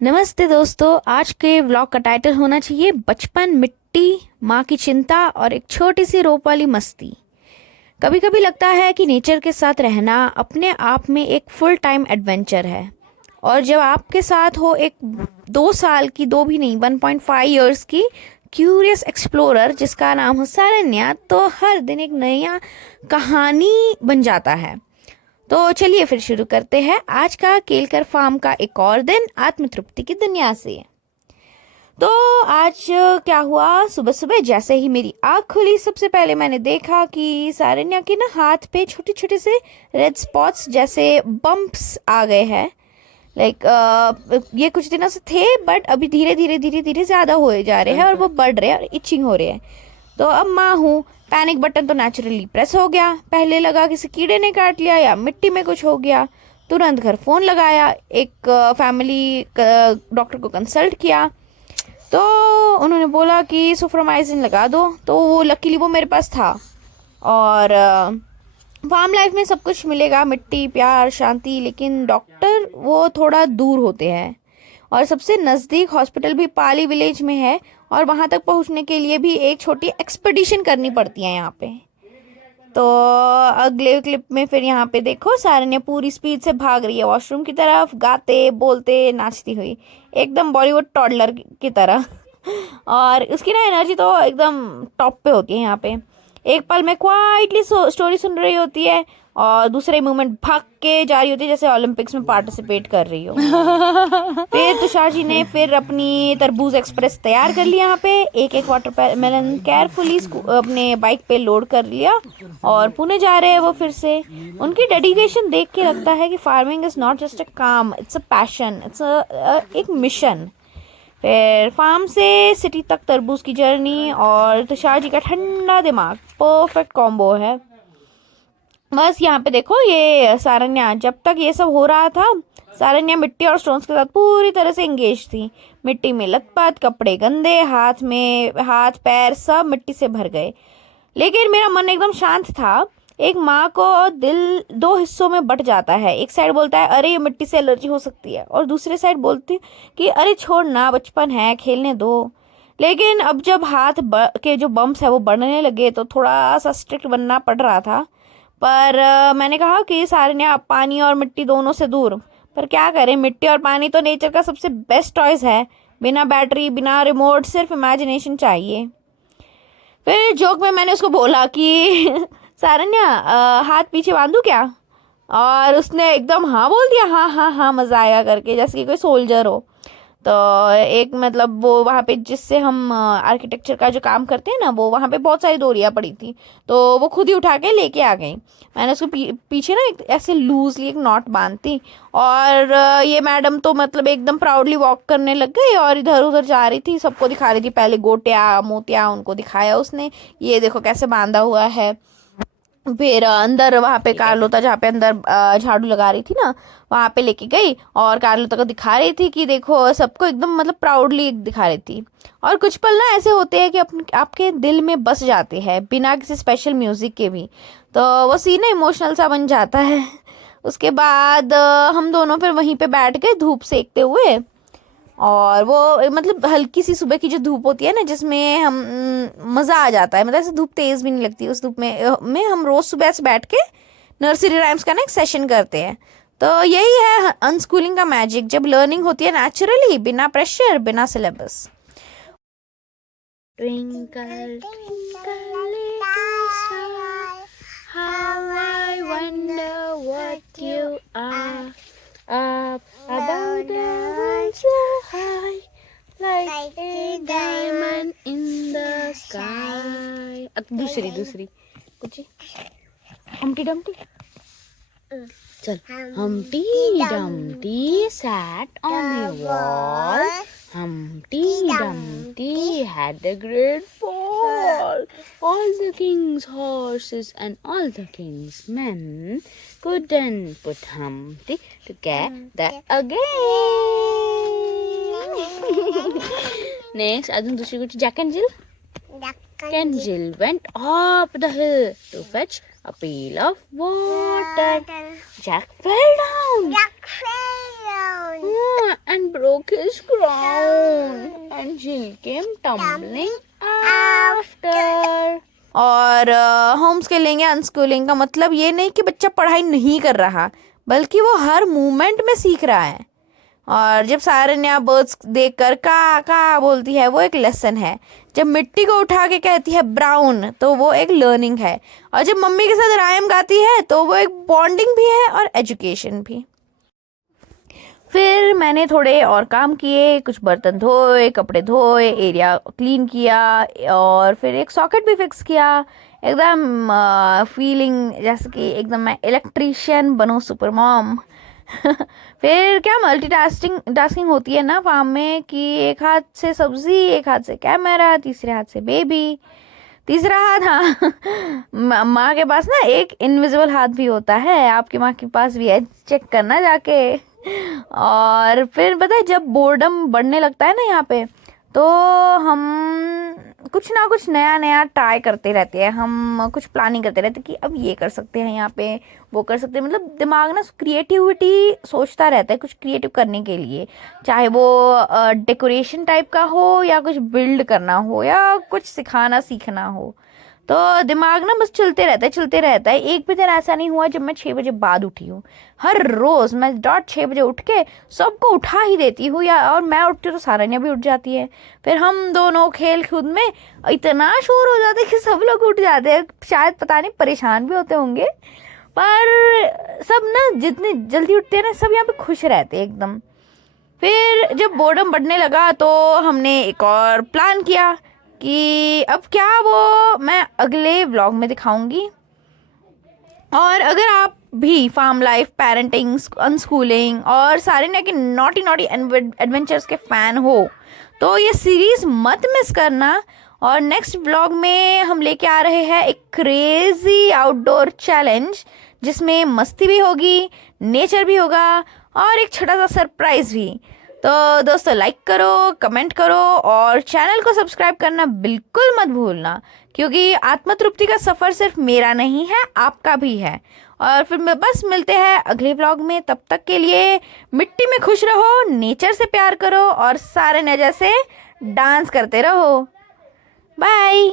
नमस्ते दोस्तों। आज के व्लॉग का टाइटल होना चाहिए बचपन, मिट्टी, माँ की चिंता और एक छोटी सी रोप वाली मस्ती। कभी कभी लगता है कि नेचर के साथ रहना अपने आप में एक फुल टाइम एडवेंचर है। और जब आपके साथ हो एक 2 साल की, दो भी नहीं 1.5 ईयर्स की क्यूरियस एक्सप्लोरर जिसका नाम हो सारण्या, तो हर दिन एक नया कहानी बन जाता है। तो चलिए फिर शुरू करते हैं आज का केलकर फार्म का एक और दिन आत्मतृप्ति की दुनिया से। तो आज क्या हुआ, सुबह सुबह जैसे ही मेरी आँख खुली सबसे पहले मैंने देखा कि सारन्या के ना हाथ पे छोटे छोटे से रेड स्पॉट्स जैसे बम्प्स आ गए हैं। ये कुछ दिनों से थे बट अभी धीरे धीरे धीरे धीरे ज़्यादा होए जा रहे हैं और वो बढ़ रहे हैं और इचिंग हो रहे हैं। तो अब माँ हूँ, पैनिक बटन तो नेचुरली प्रेस हो गया। पहले लगा किसी कीड़े ने काट लिया या मिट्टी में कुछ हो गया। तुरंत घर फ़ोन लगाया, एक फैमिली डॉक्टर को कंसल्ट किया। तो उन्होंने बोला कि सोफ्रामाइसिन लगा दो, तो वो लकीली वो मेरे पास था। और फार्म लाइफ में सब कुछ मिलेगा, मिट्टी, प्यार, शांति, लेकिन डॉक्टर वो थोड़ा दूर होते हैं। और सबसे नज़दीक हॉस्पिटल भी पाली विलेज में है और वहाँ तक पहुँचने के लिए भी एक छोटी एक्सपेडिशन करनी पड़ती है यहाँ पे। तो अगले क्लिप में फिर यहाँ पे देखो सारन्या पूरी स्पीड से भाग रही है वॉशरूम की तरफ, गाते बोलते नाचती हुई, एकदम बॉलीवुड टॉडलर की तरह। और उसकी ना एनर्जी तो एकदम टॉप पे होती है यहाँ पे। एक पल में क्वाइटली स्टोरी सुन रही होती है और दूसरे मोमेंट भाग के जा रही होती है जैसे ओलंपिक्स में पार्टिसिपेट कर रही हो। फिर तुषार जी ने फिर अपनी तरबूज एक्सप्रेस तैयार कर लिया। यहाँ पे एक एक वाटरमेलन केयरफुली अपने बाइक पे लोड कर लिया और पुणे जा रहे हैं वो फिर से। उनकी डेडिकेशन देख के लगता है कि farming is not just a काम, इट्स अ पैशन, इट्स एक मिशन। फिर फार्म से सिटी तक तरबूज की जर्नी और तुषार जी का ठंडा दिमाग, परफेक्ट कॉम्बो है। बस यहाँ पे देखो ये सारन्या, जब तक ये सब हो रहा था सारन्या मिट्टी और स्टोन्स के साथ पूरी तरह से एंगेज थी। मिट्टी में लथपथ, कपड़े गंदे, हाथ पैर सब मिट्टी से भर गए, लेकिन मेरा मन एकदम शांत था। एक माँ को दिल दो हिस्सों में बट जाता है। एक साइड बोलता है अरे ये मिट्टी से एलर्जी हो सकती है, और दूसरे साइड बोलती कि अरे छोड़ ना, बचपन है, खेलने दो। लेकिन अब जब के जो बम्प्स है वो बढ़ने लगे तो थोड़ा सा स्ट्रिक्ट बनना पड़ रहा था। पर मैंने कहा कि सारन्या, पानी और मिट्टी दोनों से दूर। पर क्या करें, मिट्टी और पानी तो नेचर का सबसे बेस्ट टॉयज है। बिना बैटरी, बिना रिमोट, सिर्फ इमेजिनेशन चाहिए। फिर जोक में मैंने उसको बोला कि सारन्या हाथ पीछे बांधू क्या? और उसने एकदम हाँ बोल दिया, हाँ हाँ हाँ, मज़ा आया करके, जैसे कि कोई सोल्जर हो। तो एक मतलब वो वहाँ पे जिससे हम आर्किटेक्चर का जो काम करते हैं ना, वो वहाँ पे बहुत सारी डोरियाँ पड़ी थी, तो वो खुद ही उठा के लेके आ गई। मैंने उसको पीछे ना एक ऐसे लूजली एक नॉट बांधती। और ये मैडम तो मतलब एकदम प्राउडली वॉक करने लग गई और इधर उधर जा रही थी, सबको दिखा रही थी। पहले गोटिया मोतिया उनको दिखाया उसने, ये देखो कैसे बांधा हुआ है। फिर अंदर वहाँ पे कार्लोता, जहाँ पे अंदर झाड़ू लगा रही थी ना, वहाँ पे लेके गई और कार्लोता को दिखा रही थी कि देखो, सबको एकदम मतलब प्राउडली दिखा रही थी। और कुछ पल ना ऐसे होते हैं कि आपके दिल में बस जाते हैं बिना किसी स्पेशल म्यूजिक के भी। तो वो सीन ना इमोशनल सा बन जाता है। उसके बाद हम दोनों फिर वहीं पे बैठ गए धूप सेकते हुए। और वो मतलब हल्की सी सुबह की जो धूप होती है ना, जिसमें हम मज़ा आ जाता है, मतलब ऐसे धूप तेज़ भी नहीं लगती। उस धूप में हम रोज़ सुबह से बैठ के नर्सरी राइम्स का ना एक सेशन करते हैं। तो यही है अनस्कूलिंग का मैजिक, जब लर्निंग होती है नेचुरली, बिना प्रेशर, बिना syllabus. Twinkle twinkle little star, how I wonder what you are, up above the world so high, like a diamond in the sky. अब दूसरी कुछ हमटी डमटी चल। Humpty Dumpty sat on a wall. Humpty Dumpty had a great fall. All the king's horses and all the king's men couldn't put Humpty together again. Next, अजून दूसरी कुछ, Jack and Jill. Jack and Jill went up the hill to fetch a pail of water. Jack fell down. And broke broke his crown and Jill came tumbling after. और home schooling या unschooling का मतलब ये नहीं कि बच्चा पढ़ाई नहीं कर रहा, बल्कि वो हर मूवमेंट में सीख रहा है। और जब सारन्या बर्ड्स देखकर का का बोलती है, वो एक लेसन है। जब मिट्टी को उठा के कहती है ब्राउन, तो वो एक लर्निंग है। और जब मम्मी के साथ राइम गाती है, तो वो एक बॉन्डिंग भी है और एजुकेशन भी। फिर मैंने थोड़े और काम किए, कुछ बर्तन धोए, कपड़े धोए, एरिया क्लीन किया और फिर एक सॉकेट भी फिक्स किया। एकदम फीलिंग जैसे कि एकदम मैं इलेक्ट्रीशियन बनूं, सुपर मॉम। फिर क्या टास्किंग होती है ना फार्म में कि एक हाथ से सब्जी, एक हाथ से कैमरा, तीसरे हाथ से बेबी। तीसरा हाथ, हाँ, माँ के पास ना एक इनविजिबल हाथ भी होता है, आपकी माँ के पास भी है, चेक करना जाके। और फिर पता है जब बोर्डम बढ़ने लगता है ना यहाँ पे, तो हम कुछ ना कुछ नया नया ट्राई करते रहते हैं। हम कुछ प्लानिंग करते रहते हैं कि अब ये कर सकते हैं, यहाँ पे वो कर सकते हैं। मतलब दिमाग ना क्रिएटिविटी सोचता रहता है कुछ क्रिएटिव करने के लिए, चाहे वो डेकोरेशन टाइप का हो या कुछ बिल्ड करना हो या कुछ सिखाना सीखना हो। तो दिमाग ना बस चलते रहता है। एक भी दिन ऐसा नहीं हुआ जब मैं 6 बजे बाद उठी हूँ। हर रोज़ मैं डॉट 6 बजे उठ के सबको उठा ही देती हूँ, या और मैं उठती हूँ तो सारन्या भी उठ जाती है। फिर हम दोनों खेल कूद में इतना शोर हो जाता है कि सब लोग उठ जाते हैं। शायद पता नहीं परेशान भी होते होंगे, पर सब ना जितने जल्दी उठते हैं ना, सब यहाँ पे खुश रहते हैं एकदम। फिर जब बोर्डम बढ़ने लगा तो हमने एक और प्लान किया कि अब क्या, वो मैं अगले व्लॉग में दिखाऊंगी। और अगर आप भी फार्म लाइफ, पेरेंटिंग, अनस्कूलिंग और सारन्या के नॉटी एडवेंचर्स के फ़ैन हो, तो ये सीरीज़ मत मिस करना। और नेक्स्ट व्लॉग में हम लेके आ रहे हैं एक क्रेजी आउटडोर चैलेंज, जिसमें मस्ती भी होगी, नेचर भी होगा और एक छोटा सा सरप्राइज़ भी। तो दोस्तों लाइक करो, कमेंट करो और चैनल को सब्सक्राइब करना बिल्कुल मत भूलना, क्योंकि आत्मतृप्ति का सफ़र सिर्फ मेरा नहीं है, आपका भी है। और फिर बस मिलते हैं अगले व्लॉग में। तब तक के लिए मिट्टी में खुश रहो, नेचर से प्यार करो और सारन्या जैसे डांस करते रहो। बाय।